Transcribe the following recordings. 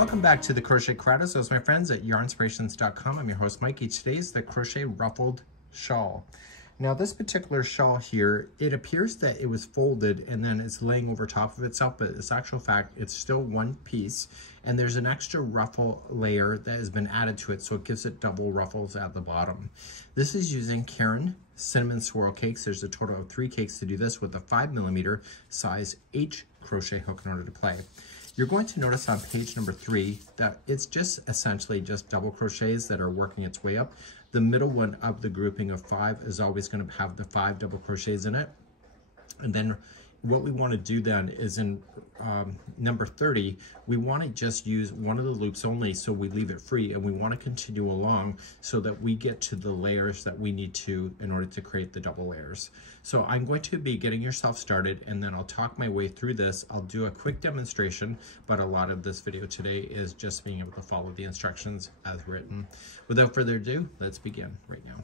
Welcome back to the Crochet Creatos. Those my friends at yarnspirations.com. I'm your host Mikey. Today is the Crochet Ruffled Shawl. Now this particular shawl here, it appears that it was folded and then it's laying over top of itself, but it's actual fact, it's still one piece. And there's an extra ruffle layer that has been added to it, so it gives it double ruffles at the bottom. This is using Caron Cinnamon Roll cakes. There's a total of 3 cakes to do this with a 5mm size H crochet hook in order to play. You're going to notice on page number 3 that it's just essentially just double crochets that are working its way up. The middle one of the grouping of 5 is always going to have the 5 double crochets in it. And then what we want to do then is in number 30, we want to just use one of the loops only, so we leave it free, and we want to continue along so that we get to the layers that we need to in order to create the double layers. So I'm going to be getting yourself started, and then I'll talk my way through this. I'll do a quick demonstration, but a lot of this video today is just being able to follow the instructions as written. Without further ado, let's begin right now.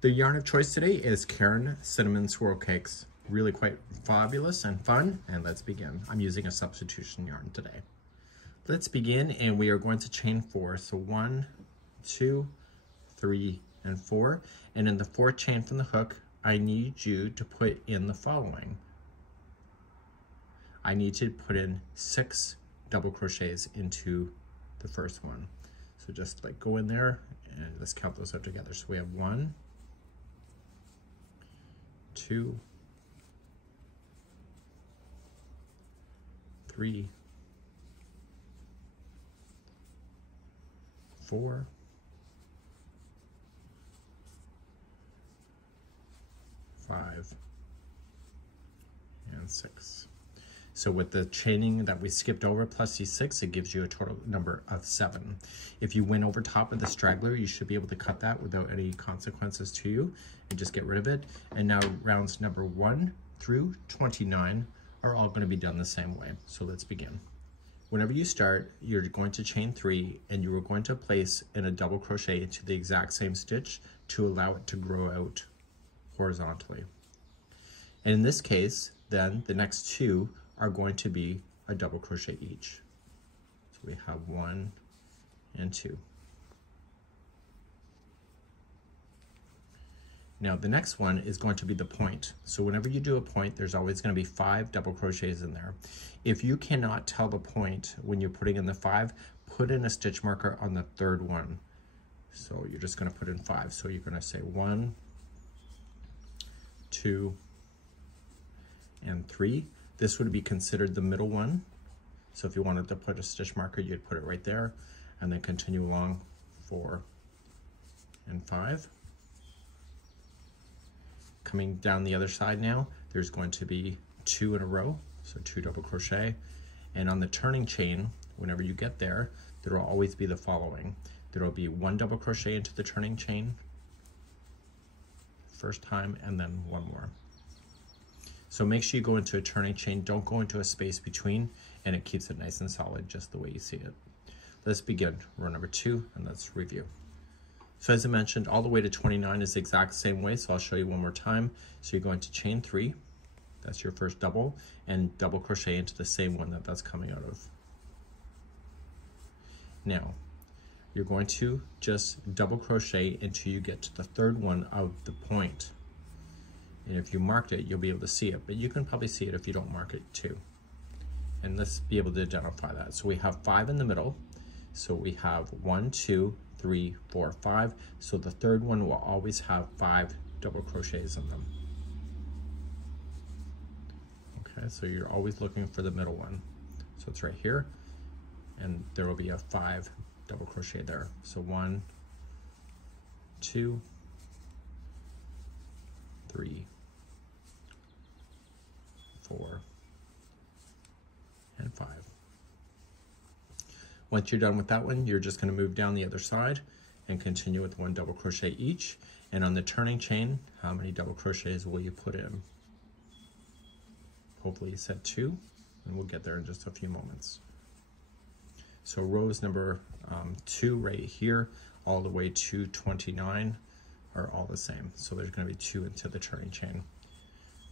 The yarn of choice today is Caron Cinnamon Roll cakes. Really quite fabulous and fun, and let's begin. I'm using a substitution yarn today. Let's begin, and we are going to chain 4. So 1, 2, 3, and 4. And in the 4th chain from the hook, I need you to put in the following. I need to put in 6 double crochets into the first one. So just like go in there and let's count those out together. So we have 1, 2, 3, 4, 5, and 6. So with the chaining that we skipped over plus these 6, it gives you a total number of 7. If you went over top of the straggler, you should be able to cut that without any consequences to you and just get rid of it. And now rounds number 1 through 29 are all going to be done the same way. So let's begin. Whenever you start, you're going to chain 3, and you are going to place in a double crochet into the exact same stitch to allow it to grow out horizontally. And in this case, then the next 2 are going to be a double crochet each. So we have 1 and 2. Now the next one is going to be the point. So whenever you do a point, there's always going to be 5 double crochets in there. If you cannot tell the point when you're putting in the 5, put in a stitch marker on the 3rd one. So you're just going to put in 5. So you're going to say 1, 2, and 3. This would be considered the middle one. So if you wanted to put a stitch marker, you'd put it right there and then continue along 4 and 5. Coming down the other side now, there's going to be 2 in a row, so 2 double crochet. And on the turning chain, whenever you get there, there will always be the following. There will be 1 double crochet into the turning chain, first time, and then 1 more. So make sure you go into a turning chain, don't go into a space between, and it keeps it nice and solid just the way you see it. Let's begin row number 2, and let's review. So as I mentioned, all the way to 29 is the exact same way, so I'll show you one more time. So you're going to chain 3, that's your first double, and double crochet into the same one that that's coming out of. Now, you're going to just double crochet until you get to the 3rd one of the point. And if you marked it, you'll be able to see it, but you can probably see it if you don't mark it too. And let's be able to identify that. So we have 5 in the middle, so we have 1, 2, 3, 4, 5. So the 3rd one will always have 5 double crochets in them. Okay, so you're always looking for the middle one. So it's right here, and there will be a 5 double crochet there. So 1, 2, 3, 4, and 5. Once you're done with that one, you're just going to move down the other side and continue with 1 double crochet each. And on the turning chain, how many double crochets will you put in? Hopefully you said 2, and we'll get there in just a few moments. So rows number 2 right here, all the way to 29 are all the same. So there's going to be 2 into the turning chain.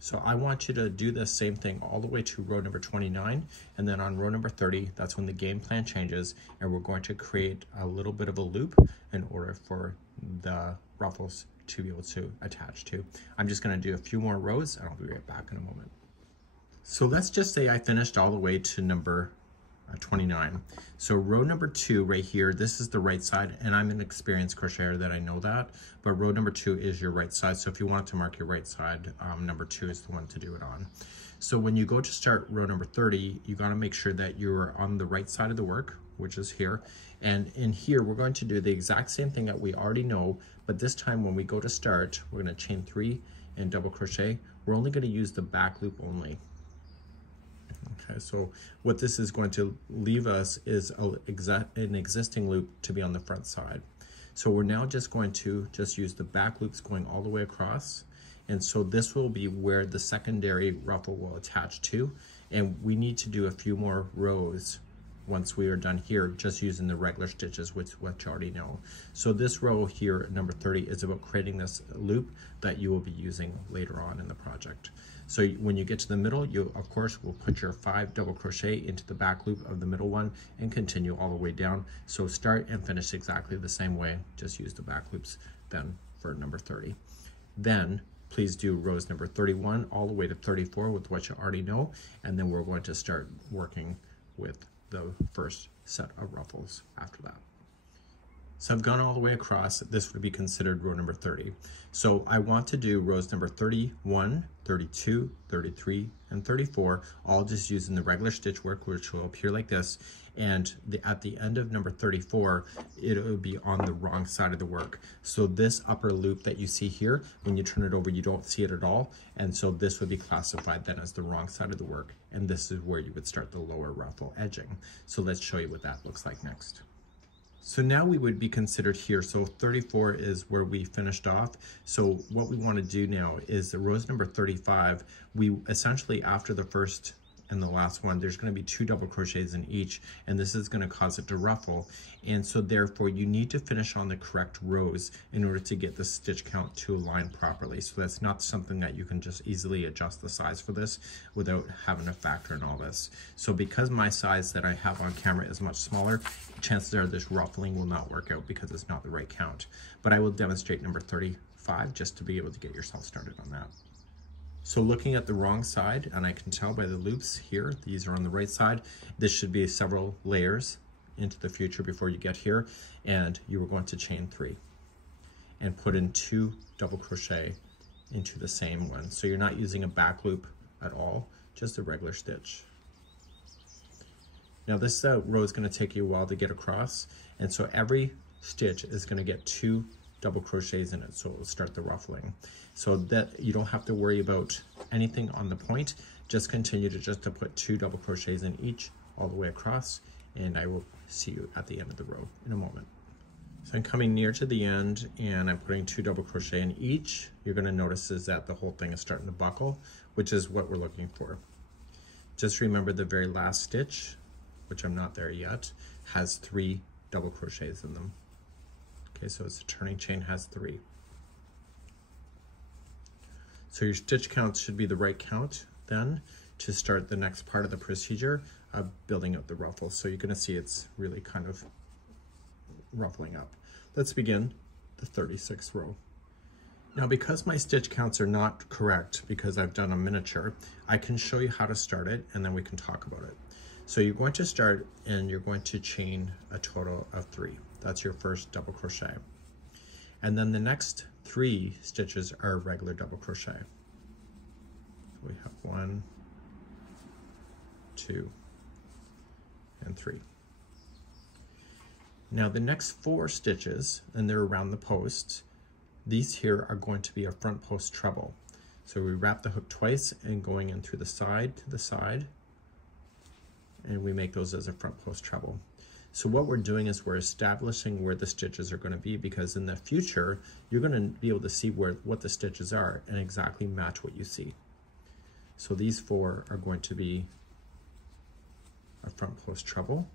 So I want you to do the same thing all the way to row number 29, and then on row number 30, that's when the game plan changes, and we're going to create a little bit of a loop in order for the ruffles to be able to attach to. I'm just going to do a few more rows, and I'll be right back in a moment. So let's just say I finished all the way to number 29. So row number 2 right here, this is the right side, and I'm an experienced crocheter that I know that, but row number 2 is your right side. So if you want to mark your right side, number 2 is the one to do it on. So when you go to start row number 30, you got to make sure that you're on the right side of the work, which is here. And in here, we're going to do the exact same thing that we already know, but this time when we go to start, we're going to chain 3 and double crochet. We're only going to use the back loop only. Okay, so what this is going to leave us is an existing loop to be on the front side. So we're now just going to use the back loops going all the way across. And so this will be where the secondary ruffle will attach to. And we need to do a few more rows once we are done here, just using the regular stitches, which you already know. So this row here, number 30, is about creating this loop that you will be using later on in the project. So when you get to the middle, you of course will put your 5 double crochet into the back loop of the middle one and continue all the way down. So start and finish exactly the same way, just use the back loops then for number 30. Then please do rows number 31 all the way to 34 with what you already know, and then we're going to start working with the first set of ruffles after that. So I've gone all the way across. This would be considered row number 30. So I want to do rows number 31, 32, 33, and 34, all just using the regular stitch work, which will appear like this. And at the end of number 34, it will be on the wrong side of the work. So this upper loop that you see here, when you turn it over, you don't see it at all. And so this would be classified then as the wrong side of the work. And this is where you would start the lower ruffle edging. So let's show you what that looks like next. So now we would be considered here. So 34 is where we finished off. So what we want to do now is the rows number 35, we essentially after the first and the last one, there's going to be 2 double crochets in each, and this is going to cause it to ruffle. And so therefore you need to finish on the correct rows in order to get the stitch count to align properly. So that's not something that you can just easily adjust the size for this without having to factor in all this. So because my size that I have on camera is much smaller, chances are this ruffling will not work out because it's not the right count. But I will demonstrate number 35 just to be able to get yourself started on that. So looking at the wrong side, and I can tell by the loops here, these are on the right side, this should be several layers into the future before you get here, and you are going to chain 3 and put in 2 double crochet into the same one. So you're not using a back loop at all, just a regular stitch. Now this row is going to take you a while to get across, and so every stitch is going to get 2 double crochets in it, so it will start the ruffling. So that you don't have to worry about anything on the point, just continue to put 2 double crochets in each all the way across, and I will see you at the end of the row in a moment. So I'm coming near to the end and I'm putting 2 double crochet in each. You're going to notice is that the whole thing is starting to buckle, which is what we're looking for. Just remember the very last stitch, which I'm not there yet, has 3 double crochets in them. Okay, so it's a turning chain, has 3. So your stitch count should be the right count then to start the next part of the procedure of building up the ruffle. So you're going to see it's really kind of ruffling up. Let's begin the 36th row. Now because my stitch counts are not correct because I've done a miniature, I can show you how to start it and then we can talk about it. So you're going to start and you're going to chain a total of 3. That's your first double crochet. And then the next 3 stitches are regular double crochet. So we have 1, 2, and 3. Now the next 4 stitches, and they're around the post, these here are going to be a front post treble. So we wrap the hook twice and going in through the side to the side, and we make those as a front post treble. So what we're doing is we're establishing where the stitches are going to be, because in the future you're going to be able to see what the stitches are and exactly match what you see. So these 4 are going to be a front post treble,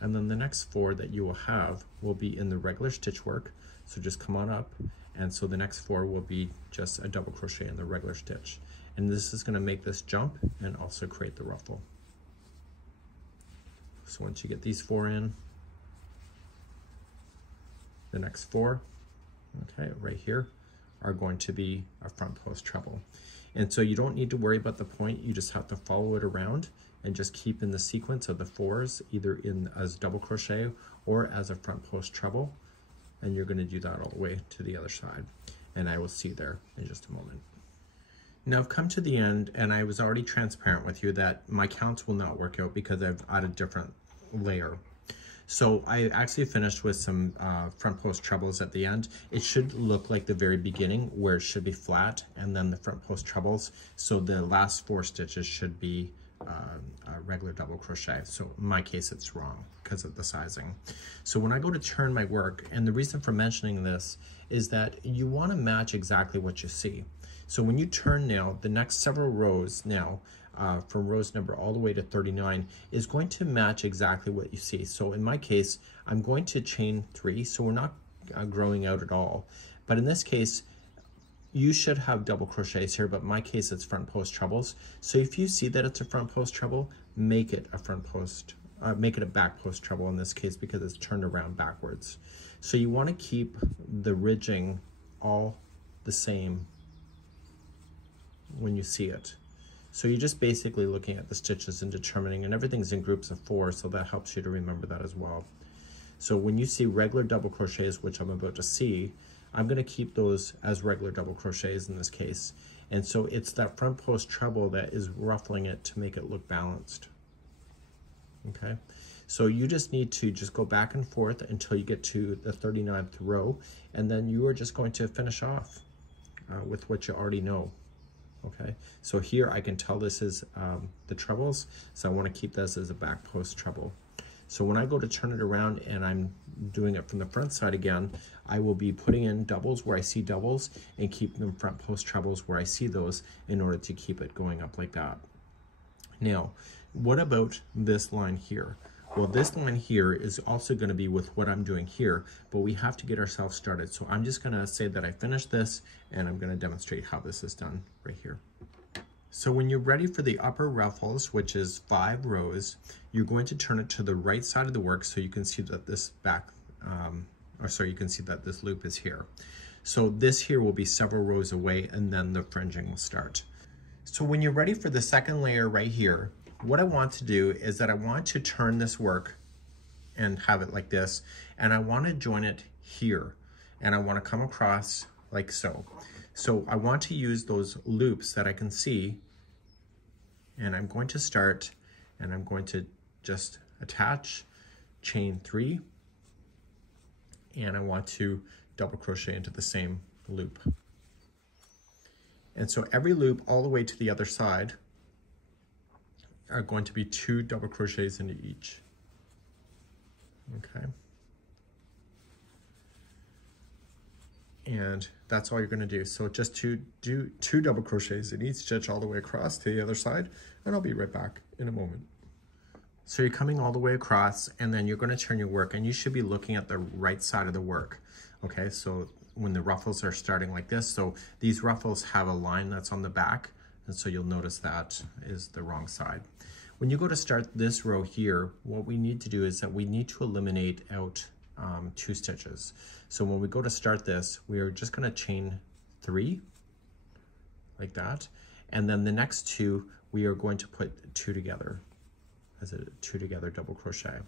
and then the next 4 that you will have will be in the regular stitch work. So just come on up And so the next 4 will be just a double crochet in the regular stitch. And this is going to make this jump and also create the ruffle. So once you get these 4 in, the next 4, okay, right here, are going to be a front post treble. And so you don't need to worry about the point, you just have to follow it around and just keep in the sequence of the 4s, either in as double crochet or as a front post treble. And you're going to do that all the way to the other side. And I will see you there in just a moment. Now I've come to the end, and I was already transparent with you that my counts will not work out because I've added a different layer. So I actually finished with some front post trebles at the end. It should look like the very beginning where it should be flat and then the front post trebles. So the last 4 stitches should be a regular double crochet. So in my case, it's wrong because of the sizing. So when I go to turn my work, and the reason for mentioning this is that you want to match exactly what you see. So when you turn now, the next several rows now, from rows number all the way to 39 is going to match exactly what you see. So in my case, I'm going to chain 3, so we're not growing out at all. But in this case, you should have double crochets here, but in my case, it's front post trebles. So if you see that it's a front post treble, make it a front post, make it a back post treble in this case because it's turned around backwards. So you want to keep the ridging all the same when you see it. So you're just basically looking at the stitches and determining, and everything's in groups of 4, so that helps you to remember that as well. So when you see regular double crochets, which I'm about to see, I'm going to keep those as regular double crochets in this case. And so it's that front post treble that is ruffling it to make it look balanced. Okay, so you just need to just go back and forth until you get to the 39th row, and then you are just going to finish off with what you already know. Okay, so here I can tell this is the trebles, so I want to keep this as a back post treble. So when I go to turn it around and I'm doing it from the front side again, I will be putting in doubles where I see doubles and keep them front post trebles where I see those in order to keep it going up like that. Now, what about this line here? Well, this line here is also going to be with what I'm doing here, but we have to get ourselves started. So I'm just going to say that I finished this, and I'm going to demonstrate how this is done right here. So when you're ready for the upper ruffles, which is 5 rows, you're going to turn it to the right side of the work so you can see that this you can see that this loop is here. So this here will be several rows away, and then the fringing will start. So when you're ready for the second layer right here, what I want to do is that I want to turn this work and have it like this, and I want to join it here, and I want to come across like so. So I want to use those loops that I can see, and I'm going to start, and I'm going to just attach, chain 3, and I want to double crochet into the same loop. And so every loop all the way to the other side are going to be 2 double crochets into each. Okay. And that's all you're going to do. So just to do 2 double crochets in each stitch all the way across to the other side, and I'll be right back in a moment. So you're coming all the way across, and then you're going to turn your work, and you should be looking at the right side of the work. Okay, so when the ruffles are starting like this, so these ruffles have a line that's on the back, and so you'll notice that is the wrong side. When you go to start this row here, what we need to do is that we need to eliminate out 2 stitches. So when we go to start this, we are just going to chain 3 like that, and then the next 2 we are going to put 2 together as a 2 together double crochet.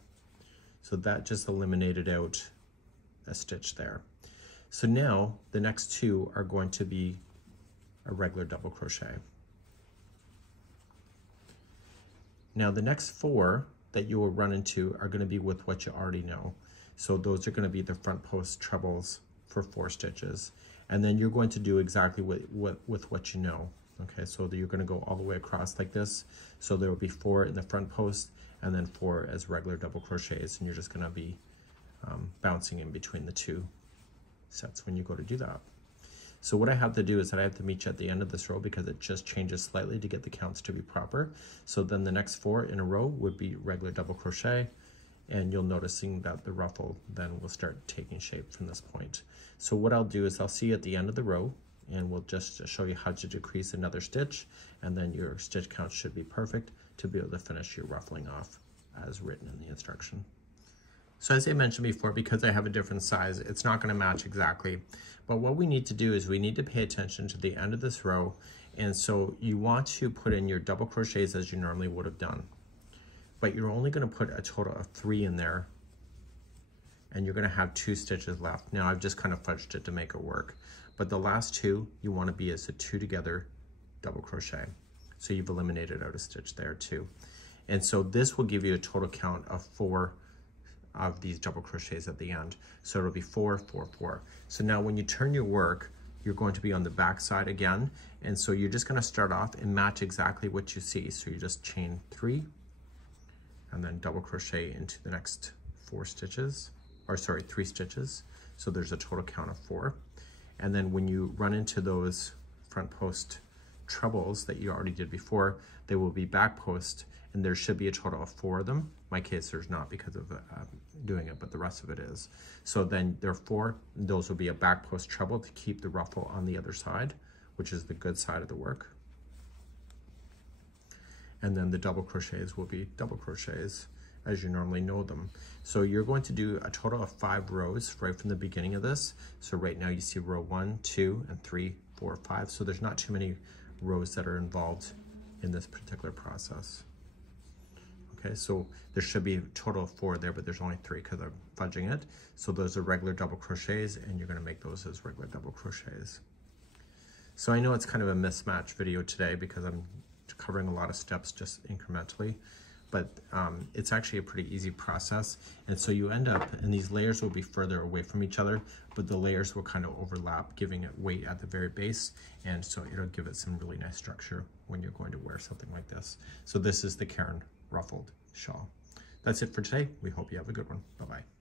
So that just eliminated out a stitch there. So now the next 2 are going to be a regular double crochet. Now the next 4 that you will run into are going to be with what you already know. So those are going to be the front post trebles for 4 stitches. And then you're going to do exactly with what you know. Okay, so you're going to go all the way across like this. So there will be 4 in the front post and then 4 as regular double crochets. And you're just going to be bouncing in between the 2 sets when you go to do that. So what I have to do is that I have to meet you at the end of this row because it just changes slightly to get the counts to be proper. So then the next 4 in a row would be regular double crochet, and you'll noticing that the ruffle then will start taking shape from this point. So what I'll do is I'll see you at the end of the row, and we'll just show you how to decrease another stitch, and then your stitch count should be perfect to be able to finish your ruffling off as written in the instruction. So as I mentioned before, because I have a different size, it's not going to match exactly. But what we need to do is we need to pay attention to the end of this row. And so you want to put in your double crochets as you normally would have done. But you're only going to put a total of 3 in there. And you're going to have 2 stitches left. Now I've just kind of fudged it to make it work. But the last 2, you want to be as a 2 together double crochet. So you've eliminated out a stitch there too. And so this will give you a total count of 4 of these double crochets at the end. So it'll be 4, 4, 4. So now when you turn your work, you're going to be on the back side again. And so you're just going to start off and match exactly what you see. So you just chain 3 and then double crochet into the next 4 stitches, or sorry, 3 stitches. So there's a total count of 4. And then when you run into those front post trebles that you already did before, they will be back post, and there should be a total of 4 of them. In my case, there's not because of doing it, but the rest of it is. So then there are 4, those will be a back post treble to keep the ruffle on the other side, which is the good side of the work. And then the double crochets will be double crochets as you normally know them. So you're going to do a total of 5 rows right from the beginning of this. So right now you see row 1, 2, and 3, 4, 5. So there's not too many rows that are involved in this particular process. Okay, so there should be a total of 4 there, but there's only 3 because I'm fudging it. So those are regular double crochets, and you're going to make those as regular double crochets. So I know it's kind of a mismatch video today because I'm covering a lot of steps just incrementally, but it's actually a pretty easy process. And so you end up, and these layers will be further away from each other, but the layers will kind of overlap, giving it weight at the very base. And so it'll give it some really nice structure when you're going to wear something like this. So this is the Caron Ruffled Shawl. That's it for today. We hope you have a good one. Bye-bye.